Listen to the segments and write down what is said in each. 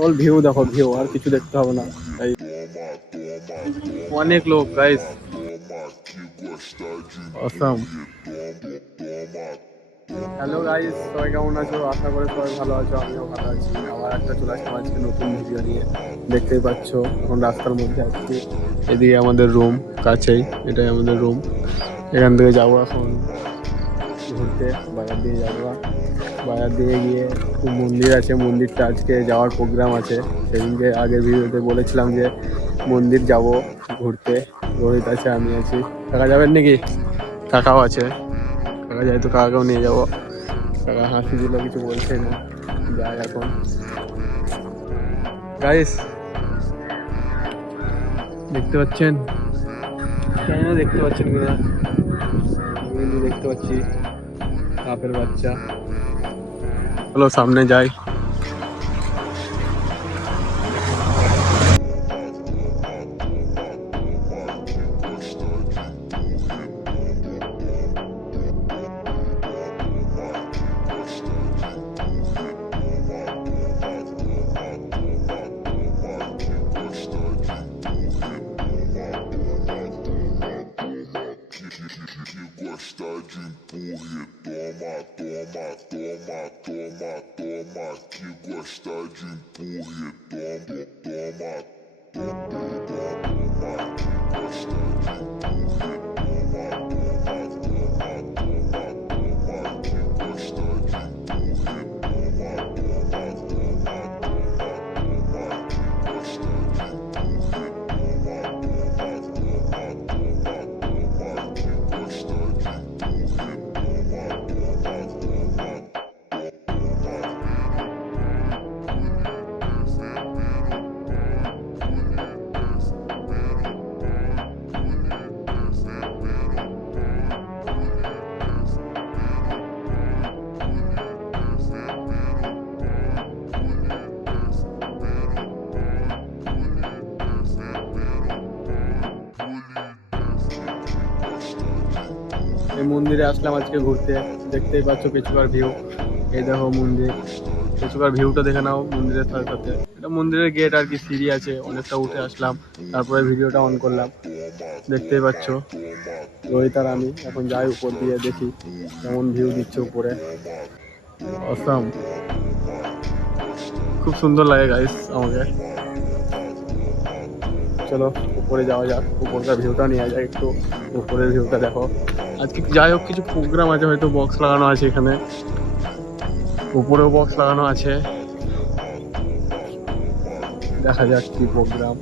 কেবল view দেখো, view, আর কিছু দেখতে হবে না। তাই অনেক লোক গাইস, অসাম। হ্যালো গাইস, সবাই কেমন আছো? আশা করি সবাই ভালো আছো, আমিও ভালো আছি। আবার একটা চলে আসলাম আজকে নতুন ভিডিও নিয়ে। দেখতেই পাচ্ছ এখন রাস্তার মধ্যে আছি। এদিকে আমাদের রুম, কাছেই এটাই আমাদের রুম। এখান থেকে যাবো এখন ঘুরতে, বাজার দিয়ে যাবো। বাজার দিয়ে গিয়ে খুব মন্দির আছে, মন্দিরটা আজকে যাওয়ার প্রোগ্রাম আছে। সেদিনকে আগের ভিডিওতে বলেছিলাম যে মন্দির যাব ঘুরতে। রোহিত আছে, আমি আছি। কাকা যাবেন নাকি? কাকাও আছে। কাকা যাই তো কাকাকেও নিয়ে যাবো। কাকা হাসি দিল, কিছু বলছে না। যাই এখন। গাইস দেখতে পাচ্ছেন, জানি না দেখতে পাচ্ছেন কিনা, আমি কিন্তু দেখতে পাচ্ছি সাপের বাচ্চা। চলো সামনে যাই। Gosta de empurre, toma, toma, toma, toma, toma. Que gosta de empurre, toma, toma, এই মন্দিরে আসলাম আজকে ঘুরতে। দেখতেই পাচ্ছ পেছুকার ভিউ। এই দেখো মন্দির, পেছুকার ভিউটা দেখে নাও মন্দিরের সাথে সাথে। এটা মন্দিরের গেট আর কি, সিঁড়ি আছে, অনেকটা উঠে আসলাম, তারপরে ভিডিওটা অন করলাম। দেখতেই পাচ্ছ রোহিত আর আমি এখন যাই উপর দিয়ে, দেখি কেমন ভিউ দিচ্ছে উপরে। অসাম, খুব সুন্দর লাগে গাইস আমাকে। চলো উপরে যাওয়া যাক, উপরকার ভিউটা নিয়ে যাক একটু। উপরের ভিউটা দেখো। আজকে যাই হোক কিছু প্রোগ্রাম আছে, হয়তো বক্স লাগানো আছে এখানে, উপরেও বক্স লাগানো আছে। দেখা যাক কি প্রোগ্রাম।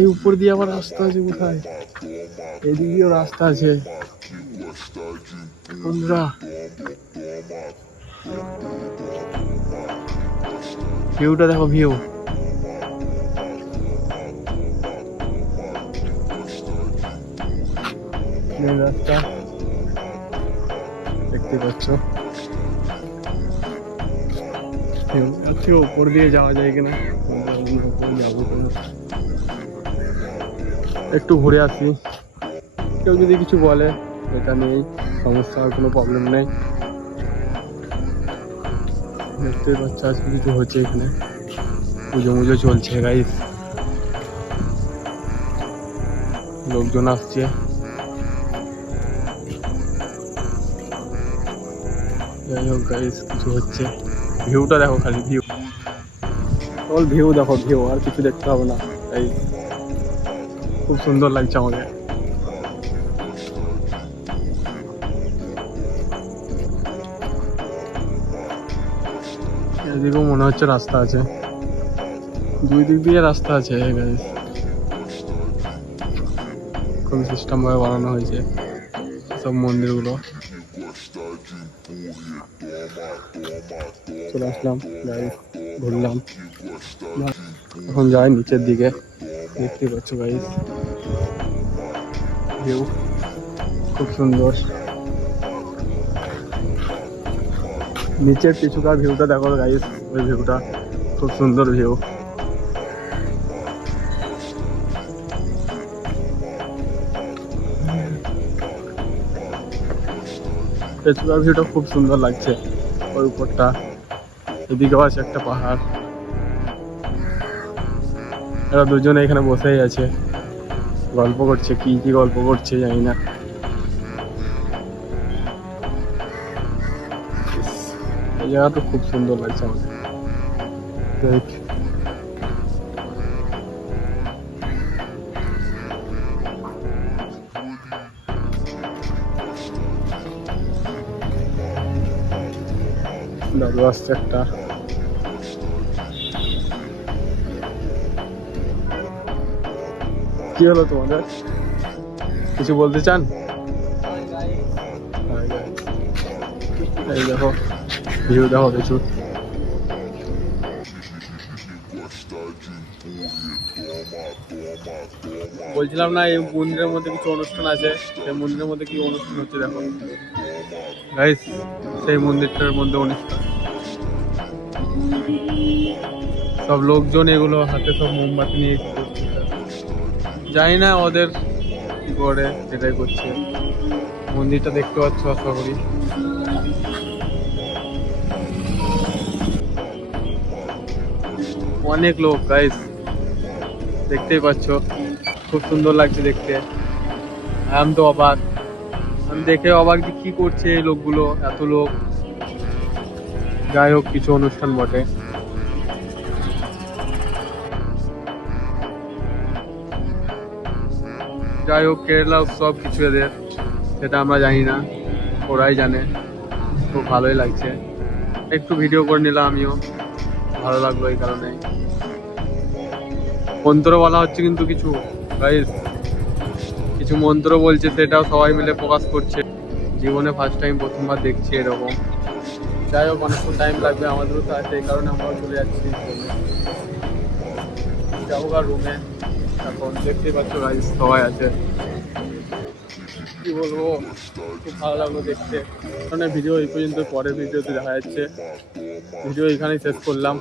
এই উপর দিয়ে আবার রাস্তা আছে, কোথায়? এদিকেও রাস্তা আছে বন্ধুরা। ভিউটা দেখো, ভিউ। রাস্তা দেখতে পাচ্ছ, আজকে উপর দিয়ে যাওয়া যায় কিনা, যাবো কিনা একটু ঘুরে আসি। কেউ যদি কিছু বলে এটা নেই সমস্যা, আর কোনো প্রবলেম নেই। দেখতেই পাচ্ছ আজকে কিছু হচ্ছে এখানে, পুজো মুজো চলছে গাইস, লোকজন আসছে। যাই হোক গাইস কিছু হচ্ছে। ভিউটা দেখো, খালি ভিউ, কেবল ভিউ দেখো, ভিউ, আর কিছু দেখতে হবে না। তাই খুব সুন্দর লাগছে আমাকে। এদিকেও মনে হচ্ছে রাস্তা আছে, দুই দিক দিয়ে রাস্তা আছে গাইস। কোন সিস্টেম ভাবে বানানো হয়েছে সব মন্দিরগুলো। চলে আসলাম গাইস, ঘুরলাম। এখন যাই নিচের দিকে। দেখতে পাচ্ছ গাইস ভিউ খুব সুন্দর। নিচের পিছুকার ভিউটা দেখো গাইস, ওই ভিউটা খুব সুন্দর ভিউ। পেছুকার ভিউটা খুব সুন্দর লাগছে, ওই উপরটা এদিকেও আছে একটা পাহাড়। এরা দুজনে এখানে বসেই আছে, গল্প করছে। কি কি গল্প করছে জানি না। এই জায়গা তো খুব সুন্দর লাগছে আমাকে। দেখ, দাদু আসছে একটা। কি হলো তোমাদের, কিছু বলতে চান? এই দেখো ভিউ, দেখো কিছু। বলছিলাম না, এই মন্দিরের মধ্যে কিছু অনুষ্ঠান আছে। সেই মন্দিরের মধ্যে কি অনুষ্ঠান হচ্ছে দেখো গাইস। সেই মন্দিরটার মধ্যে অনুষ্ঠান, সব লোকজন এগুলো হাতে সব মোমবাতি নিয়ে করছে। জানি না ওদের কি করে, সেটাই করছে। মন্দিরটা দেখতে পাচ্ছ আশা করি। অনেক লোক গাইস, দেখতেই পাচ্ছ। খুব সুন্দর লাগছে দেখতে। আমি তো অবাক, আমি দেখে অবাক যে কি করছে এই লোকগুলো, এত লোক। যাই হোক, কিছু অনুষ্ঠান বটে। যাই হোক, কেরালা উৎসব কিছু এদের, সেটা আমরা জানি না, ওরাই জানে। খুব ভালোই লাগছে, একটু ভিডিও করে নিলাম আমিও, ভালো লাগলো এই কারণে। মন্ত্র বলা হচ্ছে কিন্তু কিছু গাইস, কিছু মন্ত্র বলছে, সেটাও সবাই মিলে প্রকাশ করছে। জীবনে ফার্স্ট টাইম, প্রথমবার দেখছি এরকম। যাই হোক, অনেকক্ষণ টাইম লাগবে আমাদেরও তো আছে, এই কারণে আমরাও চলে যাচ্ছি। যাবো আর রুমে। এখন দেখতেই পাচ্ছ গাইস, সবাই আছে। কি বলবো, খুব ভালো লাগলো দেখতে। মানে ভিডিও এই পর্যন্ত, পরের ভিডিওতে দেখা যাচ্ছে। ভিডিও এখানেই শেষ করলাম।